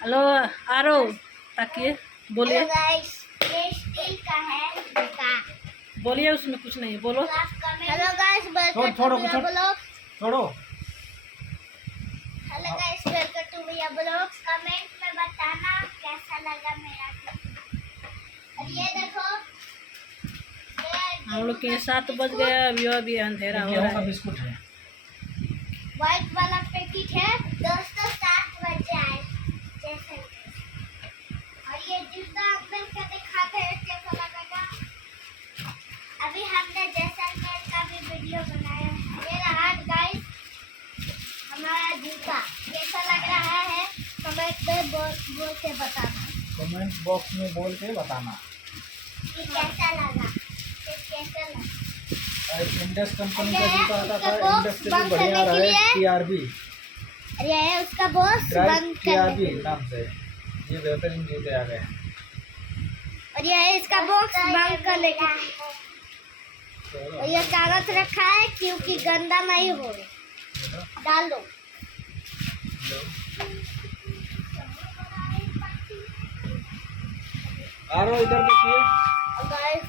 Hello आरो ताकिए बोलिए। Hello guys, ये स्टील का है बेकार। बोलिए, उसमें कुछ नहीं है, बोलो। Hello guys, welcome to Miya blogs. छोड़ो। Hello guys, welcome to Miya blogs. Comment में बताना कैसा लगा मेरा वीडियो। और ये देखो, हम लोग के 7 बज गया, अभी अंधेरा हो रहा है। बिस्कुट है। व्हाइट वाला पैकेट है दोस्तों, 7 बजे आए जैसे। और ये जूता अंकल का दिखाते हैं कैसा लगेगा। अभी हमने जैसलमेर का भी वीडियो बनाया है। ये रहा गाइस हमारा जूता, कैसा लग रहा है कमेंट में बोल के बताना। कमेंट बॉक्स में बोल के बताना कि कैसा लगा, कैसा लगा। इंडस कंपनी का जूता आता था, उसका इंडस से बंद भी बढ़िया करने रहा के है। लिए। टीआरबी और ये है उसका बॉस बंद करने के टीआरबी लिए। नाम से ये बेहतरीन जूते आ गए। और ये है इसका बॉक्स बंद करने के लिए। और ये कागज रखा है क्योंकि गंदा नहीं हो। डाल दो। आ रहा इधर देखिए। और गाइस